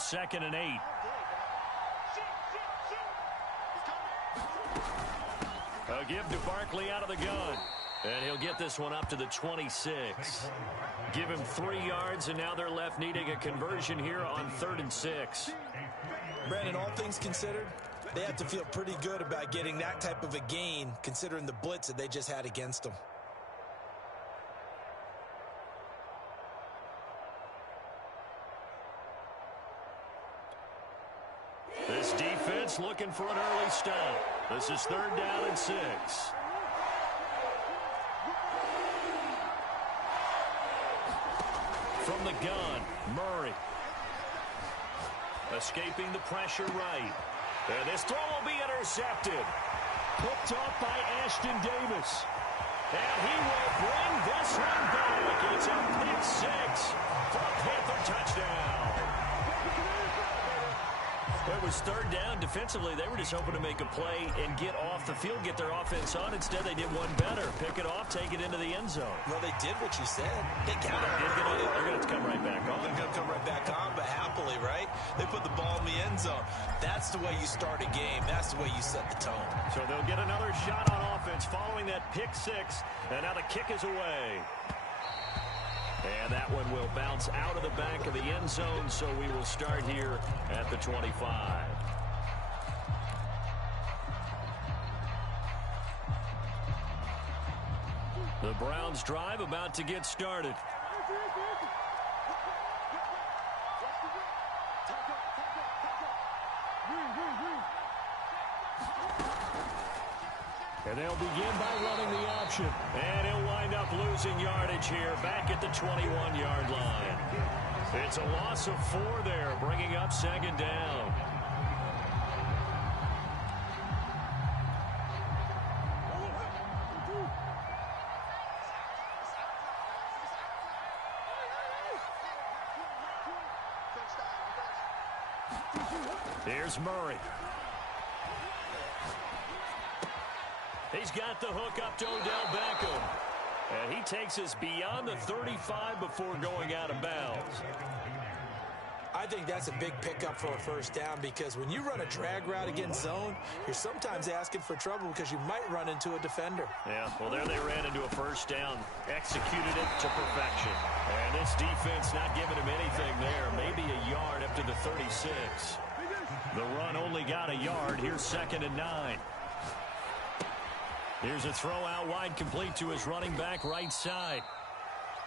2nd and 8. A give to Barkley out of the gun. And he'll get this one up to the 26. Give him 3 yards, and now they're left needing a conversion here on 3rd and 6. Brandon, all things considered, they have to feel pretty good about getting that type of a gain, considering the blitz that they just had against them. This defense looking for an early stop. This is 3rd down and 6. From the gun, Murray. Escaping the pressure right. And this throw will be intercepted. Picked off by Ashton Davis. And he will bring this one back. It's a pick 6 for a Panther touchdown. It was 3rd down. Defensively, they were just hoping to make a play and get off the field, get their offense on. Instead, they did one better. Pick it off, take it into the end zone. Well, they did what you said. They counted. They're going to come right back on. They're going to come right back on, but happily, right? They put the ball in the end zone. That's the way you start a game. That's the way you set the tone. So they'll get another shot on offense following that pick 6, and now the kick is away. And that one will bounce out of the back of the end zone, so we will start here at the 25. The Browns drive about to get started. And they'll begin by running the option. And he'll wind up losing yardage here back at the 21-yard line. It's a loss of 4 there, bringing up 2nd down. Here's Murray. He's got the hook up to Odell Beckham. And he takes us beyond the 35 before going out of bounds. I think that's a big pickup for a 1st down, because when you run a drag route against zone, you're sometimes asking for trouble because you might run into a defender. Yeah, well, there they ran into a 1st down, executed it to perfection. And this defense not giving him anything there, maybe a yard up to the 36. The run only got a yard. Here's 2nd and 9. Here's a throw out wide, complete to his running back right side.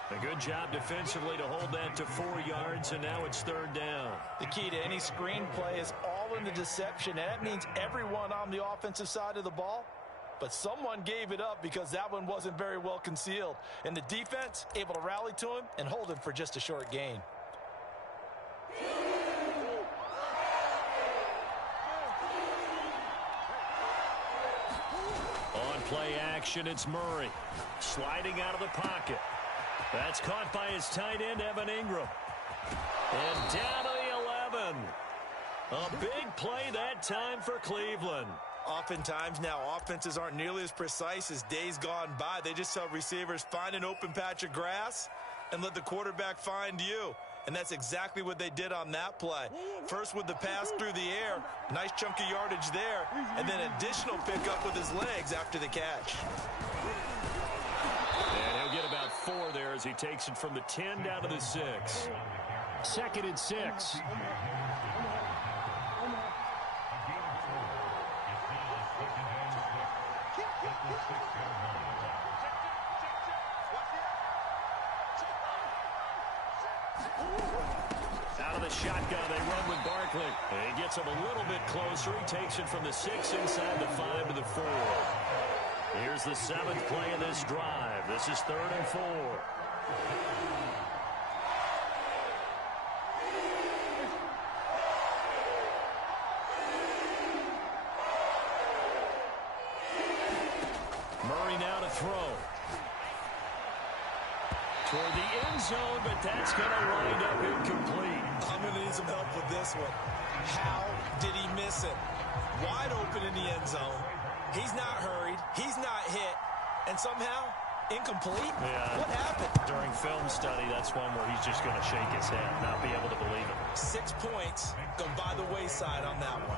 A good job defensively to hold that to 4 yards, and now it's 3rd down. The key to any screen play is all in the deception, and that means everyone on the offensive side of the ball. But someone gave it up because that one wasn't very well concealed. And the defense able to rally to him and hold him for just a short gain. On play action, it's Murray. Sliding out of the pocket. That's caught by his tight end, Evan Ingram. And down to the 11. A big play that time for Cleveland. Oftentimes now, offenses aren't nearly as precise as days gone by. They just tell receivers, find an open patch of grass and let the quarterback find you. And that's exactly what they did on that play. First with the pass through the air, nice chunky yardage there, and then additional pickup with his legs after the catch. And he'll get about 4 there as he takes it from the 10 down to the 6. 2nd and 6. Out of the shotgun, they run with Barkley. And he gets him a little bit closer. He takes it from the 6 inside the 5 to the 4. Here's the 7th play of this drive. This is 3rd and 4. Murray now to throw. Toward the end zone, but that's going to wind up incomplete. I'm going to need some help with this one. How did he miss it? Wide open in the end zone. He's not hurried. He's not hit. And somehow Incomplete? Yeah. What happened? During film study, that's one where he's just going to shake his head, not be able to believe it. 6 points go by the wayside on that one.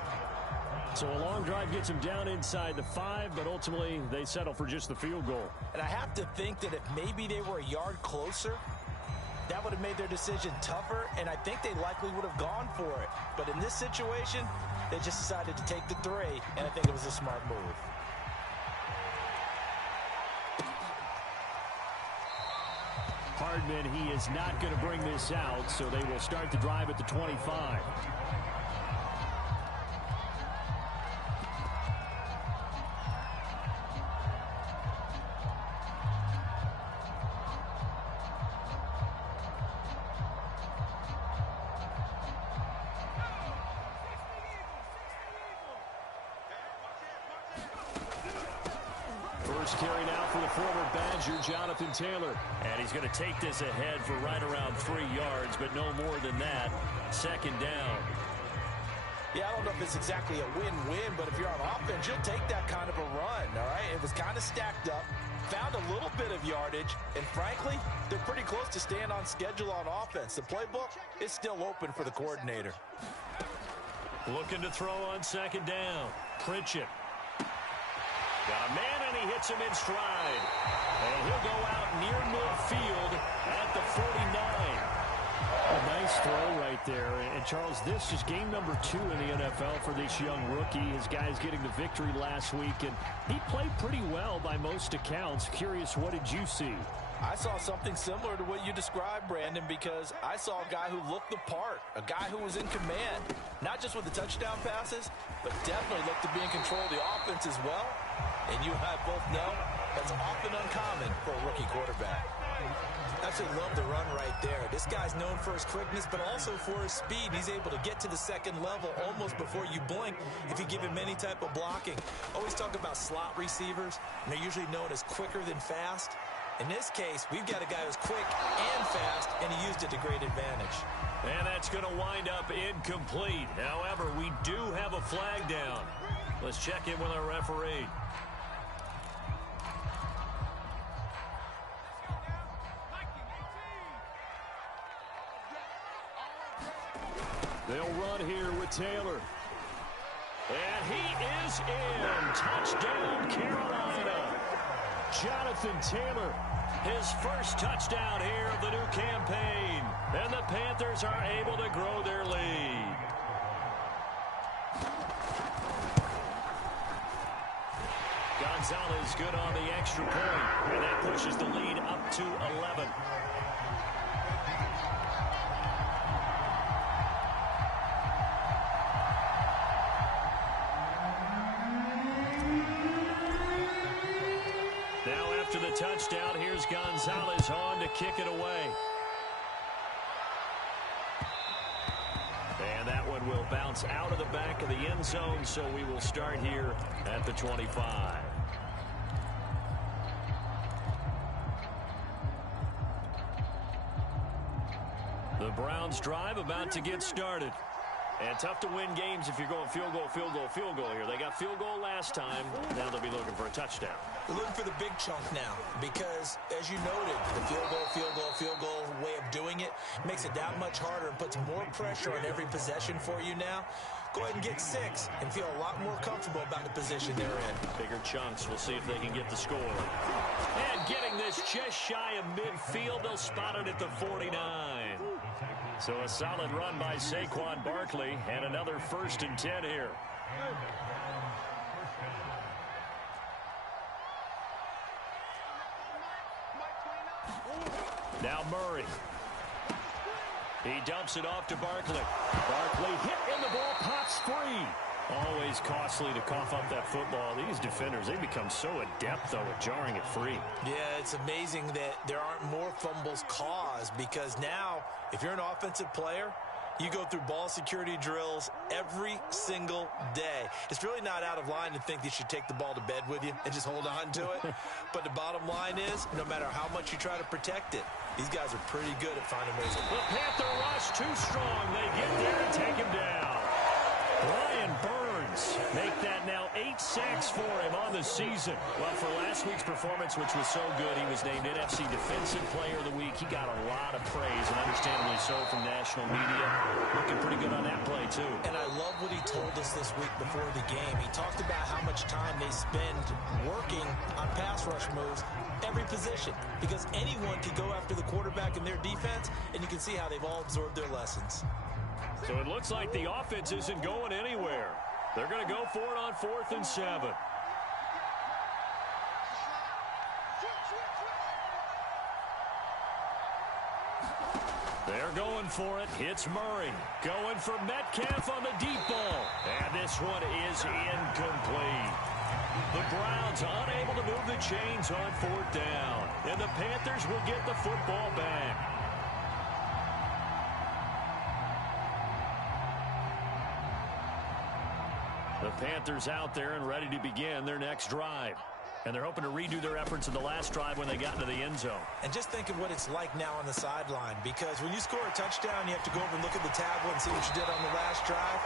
So a long drive gets him down inside the 5, but ultimately they settle for just the field goal. And I have to think that if maybe they were a yard closer, that would have made their decision tougher, and I think they likely would have gone for it. But in this situation, they just decided to take the 3, and I think it was a smart move. Hardman, he is not going to bring this out, so they will start the drive at the 25. First carry now for the former Badger, Jonathan Taylor. And he's going to take this ahead for right around 3 yards, but no more than that. Second down. Yeah, I don't know if it's exactly a win-win, but if you're on offense, you'll take that kind of a run, all right? It was kind of stacked up, found a little bit of yardage, and frankly, they're pretty close to staying on schedule on offense. The playbook is still open for the coordinator. Looking to throw on second down. Pritchett. Got a man, and he hits him in stride. And he'll go out near midfield at the 49. A nice throw right there. And, Charles, this is game number 2 in the NFL for this young rookie. His guys getting the victory last week, and he played pretty well by most accounts. Curious, what did you see? I saw something similar to what you described, Brandon, because I saw a guy who looked the part, a guy who was in command, not just with the touchdown passes, but definitely looked to be in control of the offense as well. And you and I both know that's often uncommon for a rookie quarterback. Absolutely love the run right there. This guy's known for his quickness, but also for his speed. He's able to get to the second level almost before you blink if you give him any type of blocking. Always talk about slot receivers, and they're usually known as quicker than fast. In this case, we've got a guy who's quick and fast, and he used it to great advantage. And that's going to wind up incomplete. However, we do have a flag down. Let's check in with our referee. They'll run here with Taylor. And he is in. Touchdown, Carolina. Jonathan Taylor, his first touchdown here of the new campaign. And the Panthers are able to grow their lead. Gonzalez good on the extra point. And that pushes the lead up to 11. After the touchdown, here's Gonzalez on to kick it away. And that one will bounce out of the back of the end zone, so we will start here at the 25. The Browns drive about to get started. And tough to win games if you're going field goal, field goal, field goal here. They got field goal last time. Now they'll be looking for a touchdown. They're looking for the big chunk now because, as you noted, the field goal, field goal, field goal way of doing it makes it that much harder and puts more pressure on every possession for you now. Go ahead and get 6 and feel a lot more comfortable about the position they're in. Bigger chunks. We'll see if they can get the score. And getting this just shy of midfield, they'll spot it at the 49. So a solid run by Saquon Barkley and another 1st and 10 here. Now Murray. He dumps it off to Barkley. Barkley hit and the ball pops free. Always costly to cough up that football. These defenders, they become so adept, though, at jarring it free. Yeah, it's amazing that there aren't more fumbles caused because now, if you're an offensive player, you go through ball security drills every single day. It's really not out of line to think that you should take the ball to bed with you and just hold on to it. But the bottom line is, no matter how much you try to protect it, these guys are pretty good at finding ways to The Panther rush too strong. They get there and take him down. Brian Burns make that now 8 sacks for him on the this season? Well, for last week's performance, which was so good, he was named NFC Defensive Player of the Week. He got a lot of praise, and understandably so, from national media. Looking pretty good on that play, too. And I love what he told us this week before the game. He talked about how much time they spend working on pass rush moves, every position, because anyone could go after the quarterback in their defense, and you can see how they've all absorbed their lessons. So it looks like the offense isn't going anywhere. They're going to go for it on 4th and 7. They're going for it. It's Murray. Going for Metcalf on the deep ball. And this one is incomplete. The Browns unable to move the chains on 4th down. And the Panthers will get the football back. The Panthers out there and ready to begin their next drive. And they're hoping to redo their efforts in the last drive when they got into the end zone. And just think of what it's like now on the sideline, because when you score a touchdown, you have to go over and look at the tablet and see what you did on the last drive.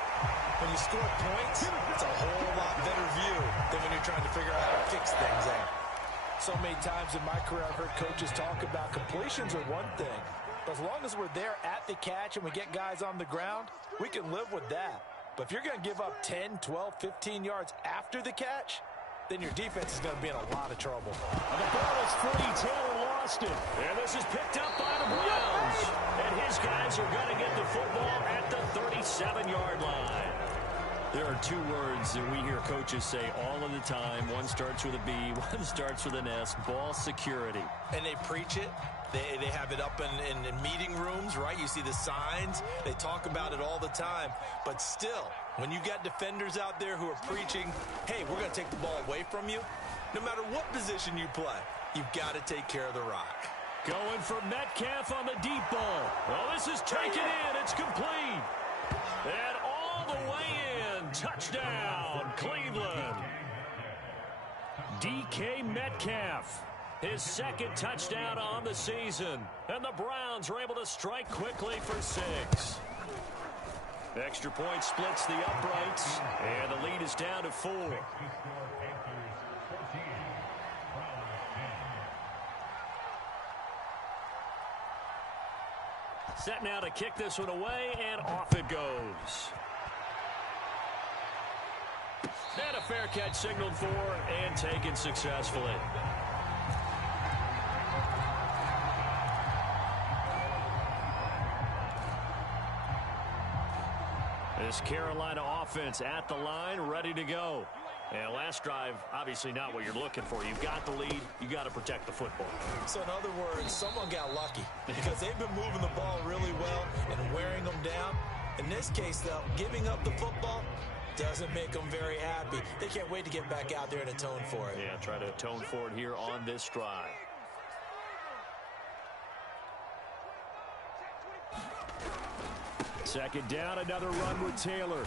When you score points, it's a whole lot better view than when you're trying to figure out how to fix things out. So many times in my career, I've heard coaches talk about completions are one thing. But as long as we're there at the catch and we get guys on the ground, we can live with that. But if you're going to give up 10, 12, 15 yards after the catch, then your defense is going to be in a lot of trouble. And the ball is free. Taylor lost it. And this is picked up by the Browns. And his guys are going to get the football at the 37-yard line. There are two words that we hear coaches say all of the time. One starts with a B, one starts with an S. Ball security. And they preach it. They have it up in meeting rooms, right? You see the signs. They talk about it all the time. But still, when you got defenders out there who are preaching, hey, we're going to take the ball away from you, no matter what position you play, you've got to take care of the rock. Going for Metcalf on the deep ball. Well, this is taken in. It's complete. And all the way in. Touchdown, Cleveland. DK Metcalf. His second touchdown on the season. And the Browns are able to strike quickly for 6. Extra point splits the uprights. And the lead is down to 4. Set now to kick this one away, and off it goes. And a fair catch signaled for and taken successfully. This Carolina offense at the line, ready to go. And last drive, obviously not what you're looking for. You've got the lead. You got to protect the football. So in other words, someone got lucky because they've been moving the ball really well and wearing them down. In this case, though, giving up the football doesn't make them very happy. They can't wait to get back out there and atone for it. Yeah, try to atone for it here on this drive. Second down, another run with Taylor.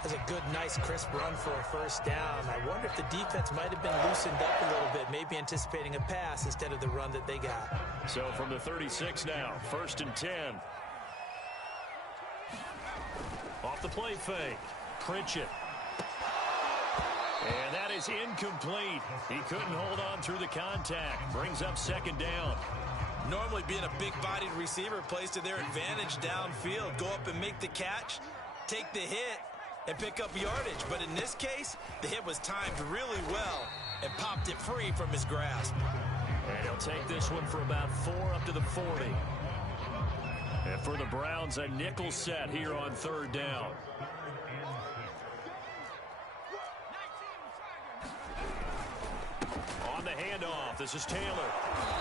That's a good, nice, crisp run for a first down. I wonder if the defense might have been loosened up a little bit, maybe anticipating a pass instead of the run that they got. So from the 36 now, 1st and 10. Off the play fake. Pritchett. And that is incomplete. He couldn't hold on through the contact. Brings up 2nd down. Normally being a big-bodied receiver plays to their advantage downfield. Go up and make the catch, take the hit, and pick up yardage. But in this case, the hit was timed really well and popped it free from his grasp. And he'll take this one for about 4 up to the 40. And for the Browns, a nickel set here on 3rd down. On the handoff, this is Taylor.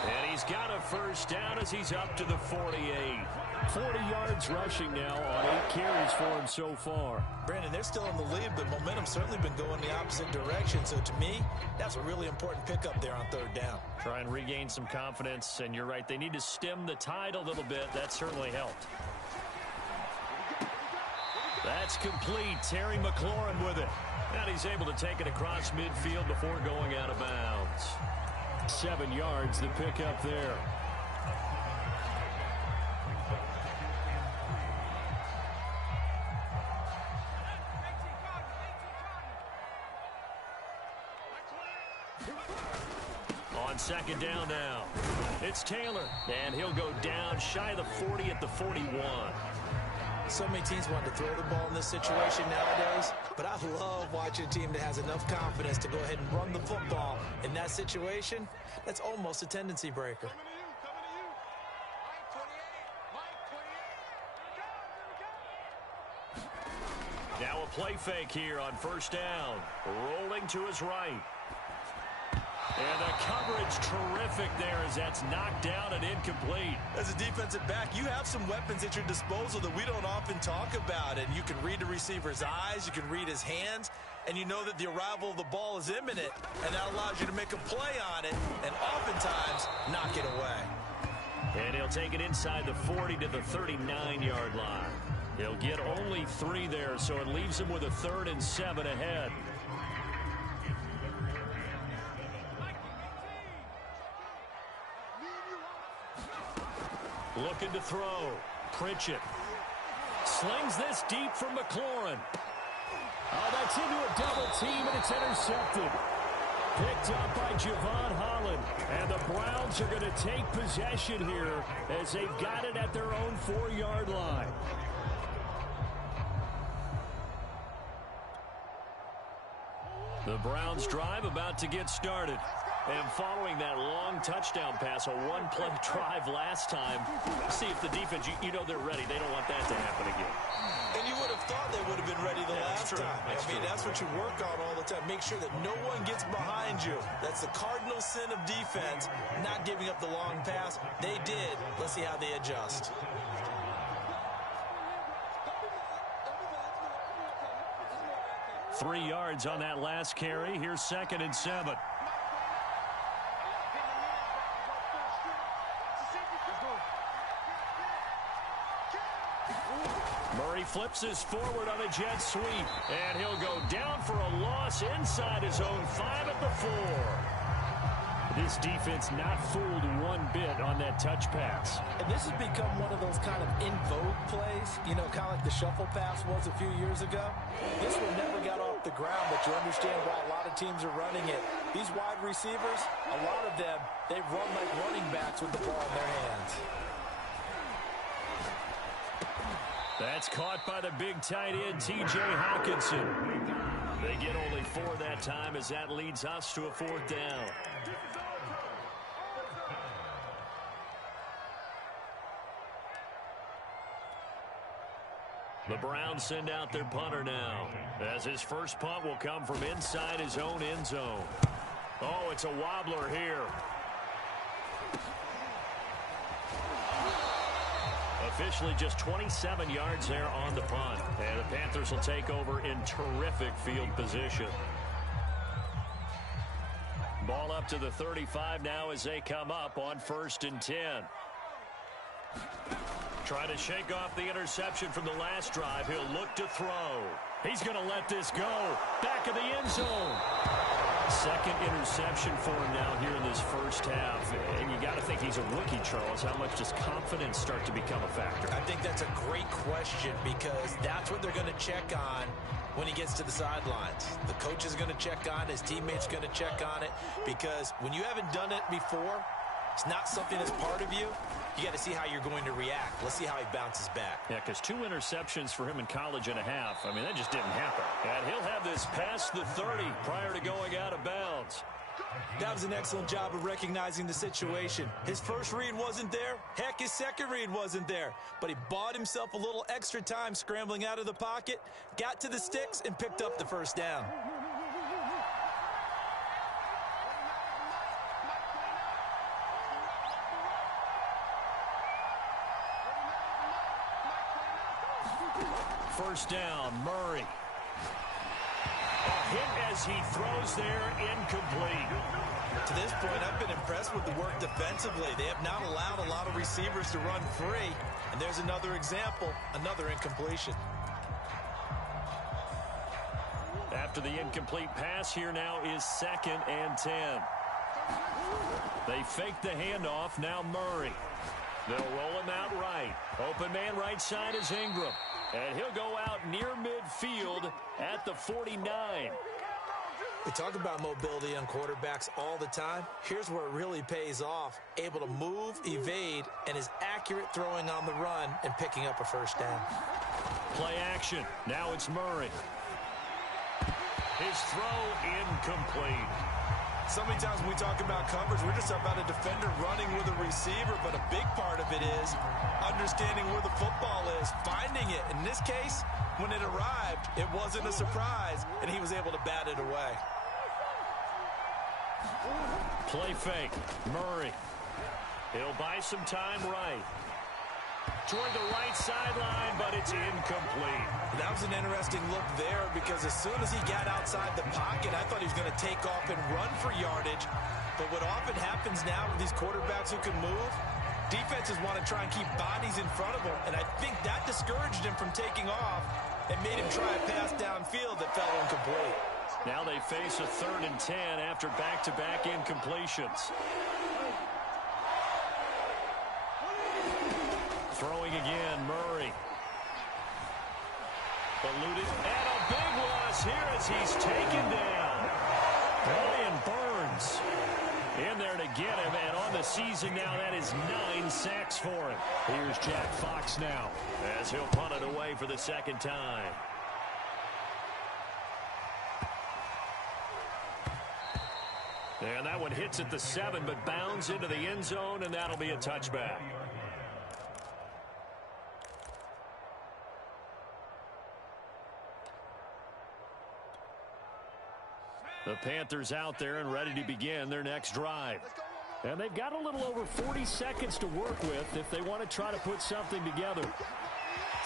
And he's got a first down as he's up to the 48. 40 yards rushing now on 8 carries for him so far. Brandon, they're still in the lead, but momentum's certainly been going the opposite direction. So to me, that's a really important pickup there on 3rd down. Try and regain some confidence, and you're right, they need to stem the tide a little bit. That certainly helped. That's complete. Terry McLaurin with it. And he's able to take it across midfield before going out of bounds. 7 yards, the pickup there. On second down now, it's Taylor, and he'll go down shy of the 40 at the 41. So many teams want to throw the ball in this situation nowadays, but I love watching a team that has enough confidence to go ahead and run the football. In that situation, that's almost a tendency breaker. Now a play fake here on first down. Rolling to his right. And the coverage terrific there as that's knocked down and incomplete. As a defensive back, you have some weapons at your disposal that we don't often talk about. And you can read the receiver's eyes, you can read his hands, and you know that the arrival of the ball is imminent. And that allows you to make a play on it and oftentimes knock it away. And he'll take it inside the 40 to the 39-yard line. He'll get only 3 there, so it leaves him with a 3rd and 7 ahead. Looking to throw. Pritchett slings this deep from McLaurin. Oh, that's into a double team, and it's intercepted. Picked up by Javon Holland. And the Browns are going to take possession here as they've got it at their own 4-yard line. The Browns drive about to get started. And following that long touchdown pass, a one-play drive last time, see if the defense, you know they're ready. They don't want that to happen again. And you would have thought they would have been ready the last time. That's what you work on all the time. Make sure that no one gets behind you. That's the cardinal sin of defense, not giving up the long pass. They did. Let's see how they adjust. Three yards on that last carry. Here's 2nd and 7. Murray flips this forward on a jet sweep, and he'll go down for a loss inside his own 5 at the 4. This defense not fooled one bit on that touch pass. And this has become one of those kind of in vogue plays, you know, kind of like the shuffle pass was a few years ago. This one never got off the ground, but you understand why a lot of teams are running it. These wide receivers, a lot of them, they run like running backs with the ball in their hands. That's caught by the big tight end, T.J. Hawkinson. They get only 4 that time as that leads us to a 4th down. The Browns send out their punter now, as his first punt will come from inside his own end zone. Oh, it's a wobbler here. Officially just 27 yards there on the punt. And the Panthers will take over in terrific field position. Ball up to the 35 now as they come up on 1st and 10. Trying to shake off the interception from the last drive. He'll look to throw. He's going to let this go. Back of the end zone. 2nd interception for him now here in this first half. And you got to think he's a rookie, Charles. How much does confidence start to become a factor? I think that's a great question because that's what they're going to check on when he gets to the sidelines. The coach is going to check on it. His teammates are going to check on it because when you haven't done it before, it's not something that's part of you. You got to see how you're going to react. Let's see how he bounces back. Yeah, because 2 interceptions for him in college and a half. I mean, that just didn't happen. And he'll have this past the 30 prior to going out of bounds. That was an excellent job of recognizing the situation. His first read wasn't there. Heck, his second read wasn't there. But he bought himself a little extra time scrambling out of the pocket, got to the sticks, and picked up the first down. First down, Murray. A hit as he throws there, incomplete. To this point, I've been impressed with the work defensively. They have not allowed a lot of receivers to run free. And there's another example, another incompletion. After the incomplete pass, here now is 2nd and 10. They fake the handoff, now Murray. They'll roll him out right. Open man right side is Ingram. And he'll go out near midfield at the 49. We talk about mobility on quarterbacks all the time. Here's where it really pays off. Able to move, evade, and is accurate throwing on the run and picking up a first down. Play action. Now it's Murray. His throw incomplete. So many times when we talk about coverage, we're just about a defender running with a receiver, but a big part of it is understanding where the football is, finding it. In this case, when it arrived, it wasn't a surprise, and he was able to bat it away. Play fake. Murray. He'll buy some time right. Toward the right sideline, but it's incomplete. That was an interesting look there because as soon as he got outside the pocket, I thought he was going to take off and run for yardage. But what often happens now with these quarterbacks who can move, defenses want to try and keep bodies in front of them, and I think that discouraged him from taking off and made him try a pass downfield that fell incomplete. Now they face a 3rd and 10 after back-to-back incompletions. Throwing again, Murray. Eluded, and a big loss here as he's taken down. Brian Burns in there to get him, and on the season now, that is 9 sacks for him. Here's Jack Fox now, as he'll punt it away for the second time. And that one hits at the 7, but bounds into the end zone, and that'll be a touchback. The Panthers out there and ready to begin their next drive. And they've got a little over 40 seconds to work with if they want to try to put something together.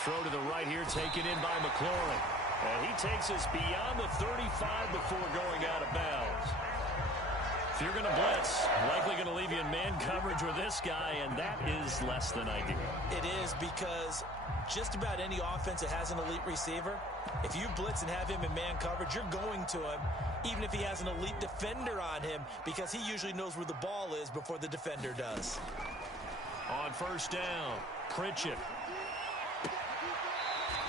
Throw to the right here, taken in by McLaurin. And he takes us beyond the 35 before going out of bounds. If you're going to blitz, likely going to leave you in man coverage with this guy, and that is less than ideal. It is because just about any offense that has an elite receiver, if you blitz and have him in man coverage, you're going to him, even if he has an elite defender on him, because he usually knows where the ball is before the defender does. On first down, Pritchett.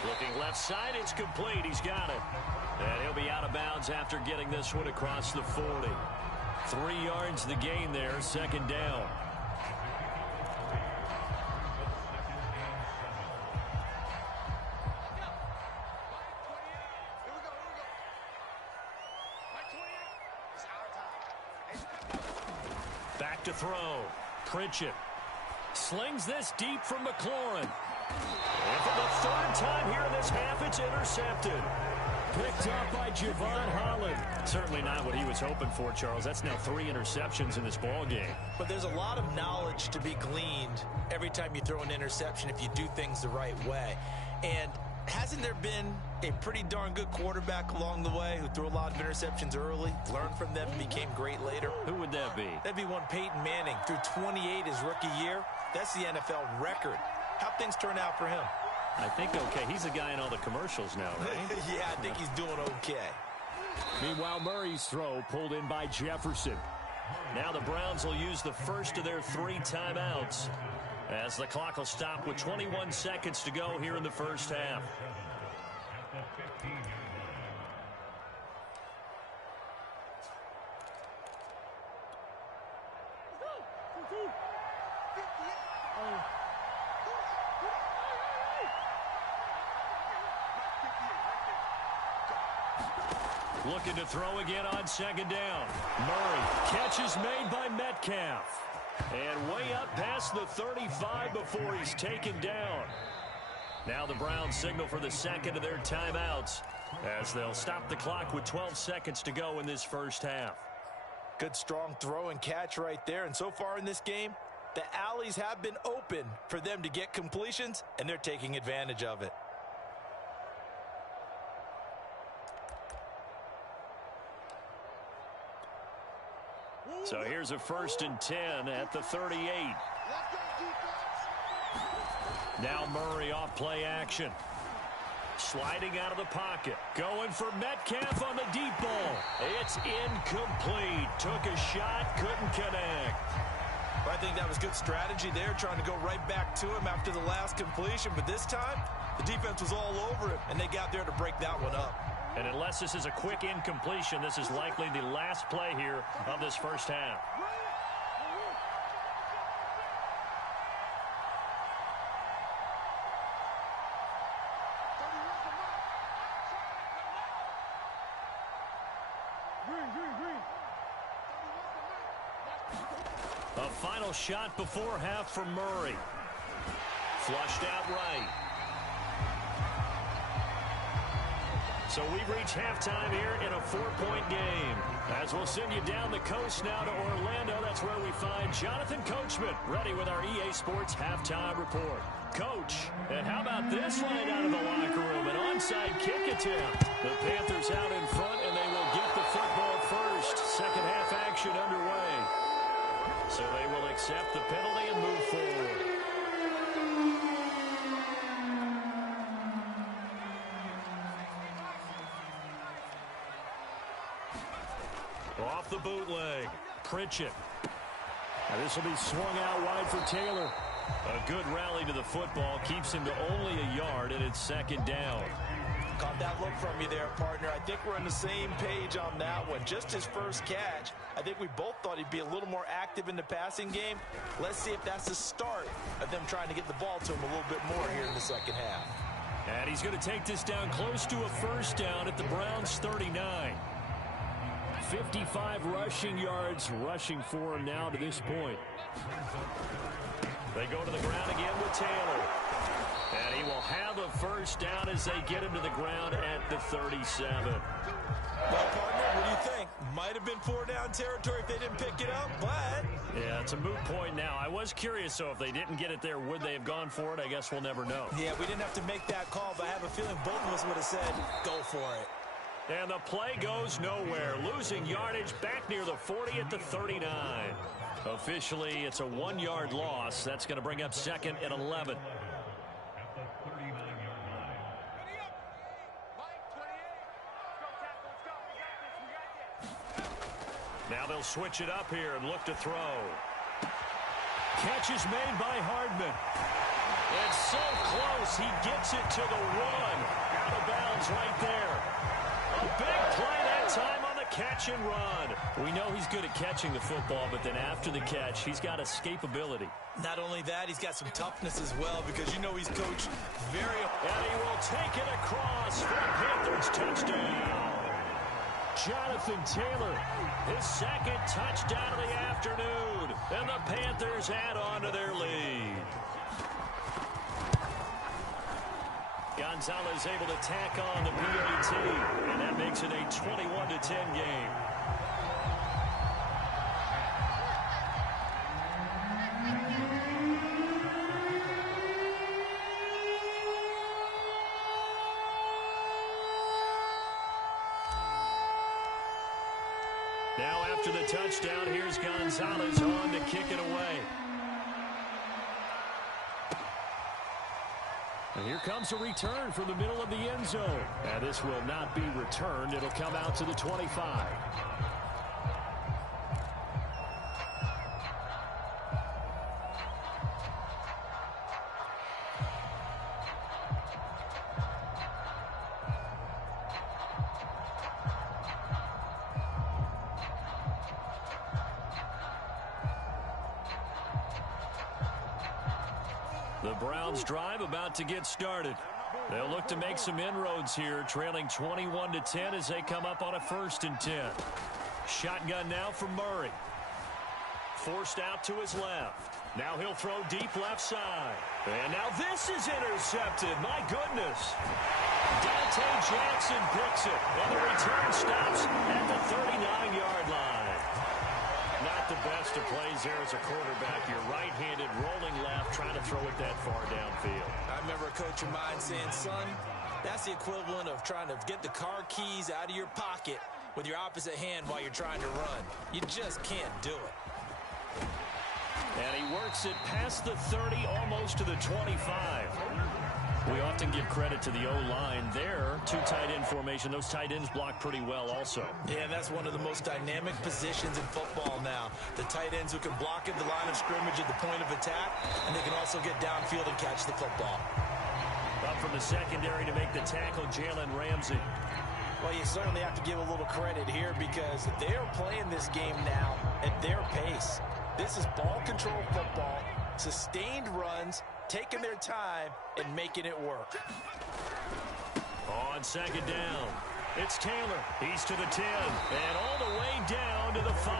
Looking left side, it's complete. He's got it. And he'll be out of bounds after getting this one across the 40. 3 yards the gain there, second down. Back to throw. Pritchett slings this deep from McLaurin. And for the 3rd time here in this half, it's intercepted. Picked up by Javon Holland. Certainly not what he was hoping for, Charles. That's now 3 interceptions in this ball game. But there's a lot of knowledge to be gleaned every time you throw an interception if you do things the right way. And hasn't there been a pretty darn good quarterback along the way who threw a lot of interceptions early, learned from them, and became great later? Who would that be? That'd be one Peyton Manning. Threw 28 his rookie year. That's the NFL record. How'd things turn out for him? I think okay. He's the guy in all the commercials now, right? Yeah, I think he's doing okay. Meanwhile, Murray's throw pulled in by Jefferson. Now the Browns will use the first of their 3 timeouts as the clock will stop with 21 seconds to go here in the first half. Looking to throw again on second down. Murray, catch is made by Metcalf. And way up past the 35 before he's taken down. Now the Browns signal for the second of their timeouts as they'll stop the clock with 12 seconds to go in this first half. Good strong throw and catch right there. And so far in this game, the alleys have been open for them to get completions, and they're taking advantage of it. So here's a 1st and 10 at the 38. Now Murray off play action. Sliding out of the pocket. Going for Metcalf on the deep ball. It's incomplete. Took a shot, couldn't connect. I think that was good strategy there, trying to go right back to him after the last completion. But this time, the defense was all over him, and they got there to break that one up. And unless this is a quick incompletion, this is likely the last play here of this first half. A final shot before half from Murray. Flushed out right. So we've reached halftime here in a 4-point game. As we'll send you down the coast now to Orlando, that's where we find Jonathan Coachman ready with our EA Sports halftime report. Coach, and how about this right out of the locker room? An onside kick attempt. The Panthers out in front, and they will get the football first. Second half action underway. So they will accept the penalty and move forward. Off the bootleg. Pritchett. Now this will be swung out wide for Taylor. A good rally to the football. Keeps him to only a yard, and it's second down. Caught that look from you there, partner. I think we're on the same page on that one. Just his first catch. I think we both thought he'd be a little more active in the passing game. Let's see if that's the start of them trying to get the ball to him a little bit more here in the second half. And he's going to take this down close to a first down at the Browns' 39. 55 rushing yards rushing for him now to this point. They go to the ground again with Taylor. And he will have a first down as they get him to the ground at the 37. Well, partner, what do you think? Might have been 4-down territory if they didn't pick it up, but... Yeah, it's a moot point now. I was curious, so if they didn't get it there, would they have gone for it? I guess we'll never know. Yeah, we didn't have to make that call, but I have a feeling both of us would have said, go for it. And the play goes nowhere. Losing yardage back near the 40 at the 39. Officially, it's a 1-yard loss. That's going to bring up second and 11. Now they'll switch it up here and look to throw. Catch is made by Hardman. It's so close. He gets it to the 1. Out of bounds right there. A big play that time on the catch and run. We know he's good at catching the football, but then after the catch, he's got escapability. Not only that, he's got some toughness as well, because you know he's coached very... And he will take it across for a Panthers touchdown. Jonathan Taylor, his second touchdown of the afternoon. And the Panthers add on to their lead. Gonzalez able to tack on the PAT, and that makes it a 21-10 game. Now after the touchdown, here's Gonzalez on to kick it away. And here comes a return from the middle of the end zone. And this will not be returned. It'll come out to the 25. The Browns drive about to get started. They'll look to make some inroads here, trailing 21-10 as they come up on a 1st and 10. Shotgun now from Murray. Forced out to his left. Now he'll throw deep left side. And now this is intercepted. My goodness. Dante Jackson picks it. And the return stops at the 39-yard line. Not the best of plays there as a quarterback. You're right-handed, rolling left, trying to throw it that far downfield. I remember a coach of mine saying, son, that's the equivalent of trying to get the car keys out of your pocket with your opposite hand while you're trying to run. You just can't do it. And he works it past the 30, almost to the 25. We often give credit to the O-line there. Two tight end formation. Those tight ends block pretty well also. Yeah, that's one of the most dynamic positions in football now. The tight ends who can block at the line of scrimmage at the point of attack, and they can also get downfield and catch the football. Up from the secondary to make the tackle, Jalen Ramsey. Well, you certainly have to give a little credit here because they're playing this game now at their pace. This is ball control football, sustained runs, taking their time and making it work. On second down, it's Taylor. He's to the 10 and all the way down to the 5.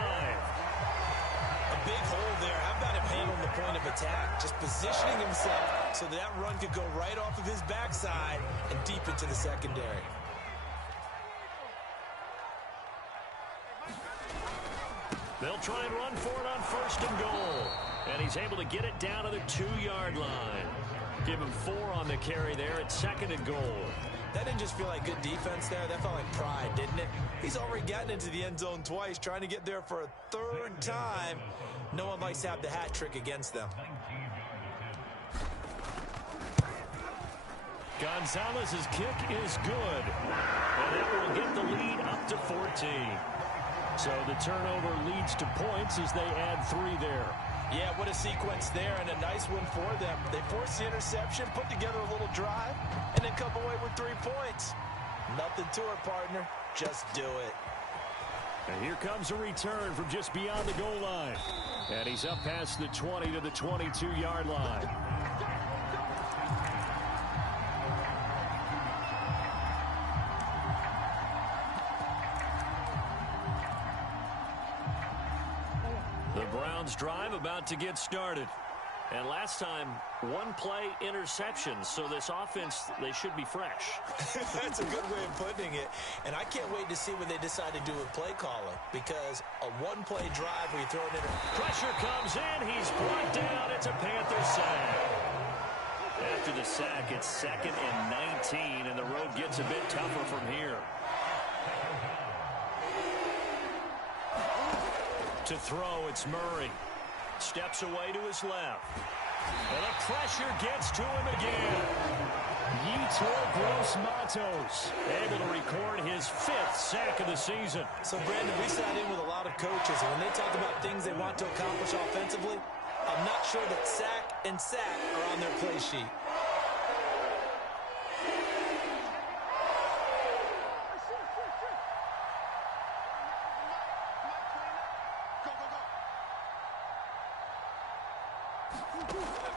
A big hole there. How about him handling the point of attack? Just positioning himself so that run could go right off of his backside and deep into the secondary. They'll try and run for it on first and goal. And he's able to get it down to the 2-yard line. Give him 4 on the carry there at second and goal. That didn't just feel like good defense there. That felt like pride, didn't it? He's already gotten into the end zone twice, trying to get there for a 3rd time. No one likes to have the hat trick against them. Gonzalez's kick is good. And that will get the lead up to 14. So the turnover leads to points as they add 3 there. Yeah, what a sequence there, and a nice one for them. They force the interception, put together a little drive, and then come away with 3 points. Nothing to it, partner. Just do it. And here comes a return from just beyond the goal line. And he's up past the 20 to the 22-yard line. Drive about to get started. And last time, 1-play interception. So this offense, they should be fresh. That's a good way of putting it. And I can't wait to see what they decide to do with play calling. Because a 1-play drive where you throw it in. Pressure comes in. He's brought down. It's a Panther sack. After the sack, it's 2nd and 19. And the road gets a bit tougher from here. To throw, it's Murray. Steps away to his left. And the pressure gets to him again. Yetur Gross-Matos able to record his 5th sack of the season. So, Brandon, we sat in with a lot of coaches, and when they talk about things they want to accomplish offensively, I'm not sure that sack and sack are on their play sheet.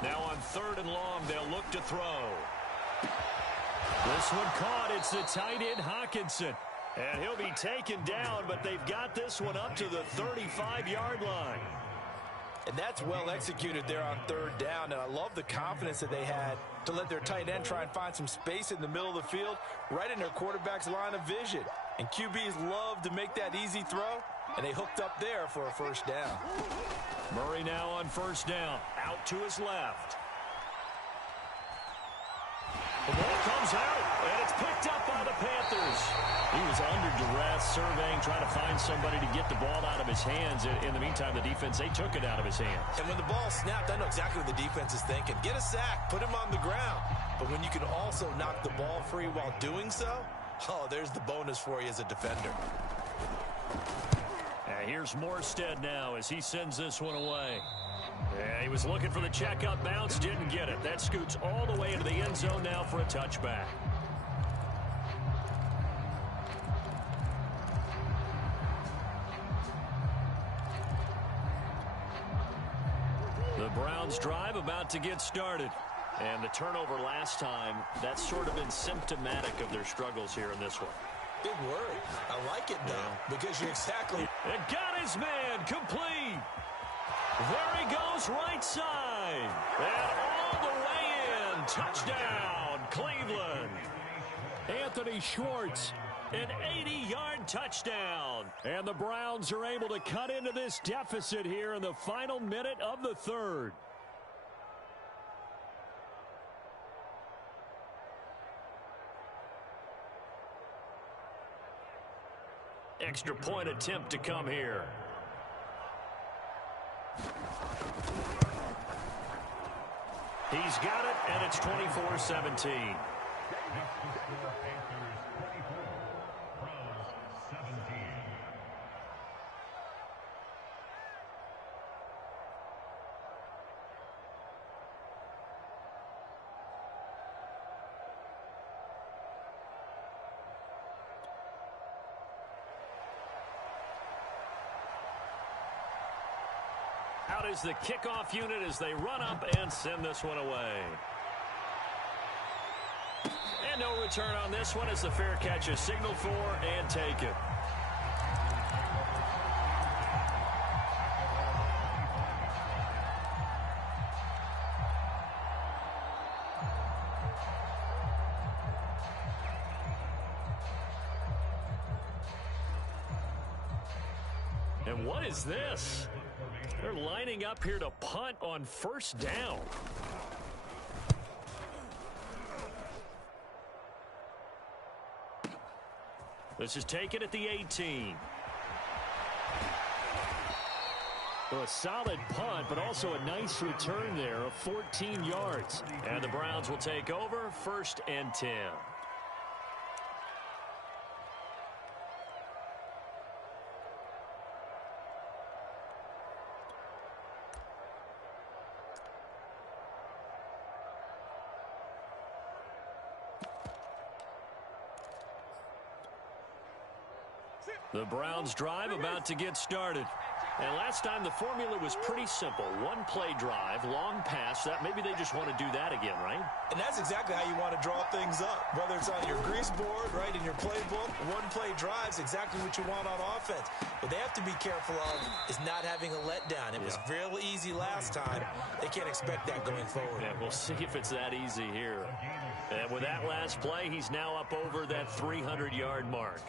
Now on 3rd and long, they'll look to throw. This one caught. It's the tight end, Hawkinson. And he'll be taken down, but they've got this one up to the 35-yard line. And that's well executed there on 3rd down. And I love the confidence that they had to let their tight end try and find some space in the middle of the field, right in their quarterback's line of vision. And QBs love to make that easy throw, and they hooked up there for a 1st down. Murray now on 1st down, out to his left. The ball comes out, and it's picked up by the Panthers. He was under duress, surveying, trying to find somebody to get the ball out of his hands. In the meantime, the defense, they took it out of his hands. And when the ball snapped, I know exactly what the defense is thinking. Get a sack, put him on the ground. But when you can also knock the ball free while doing so, oh, there's the bonus for you as a defender. Here's Morstead now as he sends this one away. Yeah, he was looking for the checkup bounce, didn't get it. That scoots all the way into the end zone now for a touchback. The Browns drive about to get started. And the turnover last time, that's sort of been symptomatic of their struggles here in this one. Big word. I like it, though, because you're exactly... It got his man complete. There he goes right side. And all the way in. Touchdown, Cleveland. Anthony Schwartz, an 80-yard touchdown. And the Browns are able to cut into this deficit here in the final minute of the 3rd. Extra point attempt to come here. He's got it, and it's 24-17. Out is the kickoff unit as they run up and send this one away. And no return on this one as the fair catch is signaled for and taken. And what is this? They're lining up here to punt on first down. This is taken at the 18. Well, a solid punt, but also a nice return there of 14 yards. And the Browns will take over 1st and 10. The Browns drive about to get started. And last time the formula was pretty simple. One play drive, long pass. That maybe they just want to do that again, right? And that's exactly how you want to draw things up. Whether it's on your grease board, right, in your playbook, one play drive's exactly what you want on offense. What they have to be careful of is not having a letdown. It was real easy last time. They can't expect that going forward. Yeah, we'll see if it's that easy here. And with that last play, he's now up over that 300-yard mark.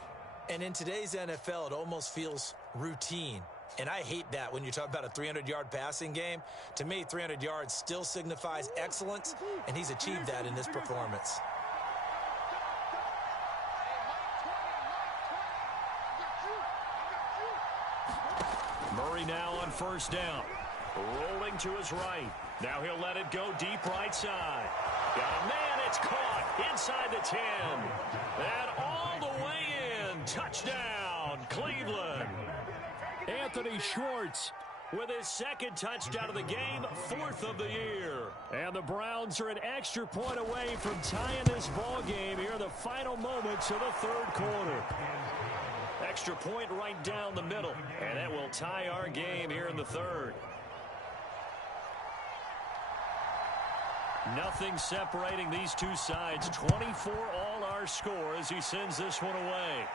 And in today's NFL, it almost feels routine. And I hate that when you talk about a 300-yard passing game. To me, 300 yards still signifies excellence, and he's achieved that in this performance. Murray now on first down. Rolling to his right. Now he'll let it go deep right side. Got a man, it's caught inside the 10. And all the way in. Touchdown, Cleveland. Anthony Schwartz with his second touchdown of the game, 4th of the year. And the Browns are an extra point away from tying this ball game here in the final moments of the 3rd quarter. Extra point right down the middle, and that will tie our game here in the 3rd. Nothing separating these two sides. 24 all our score as he sends this one away.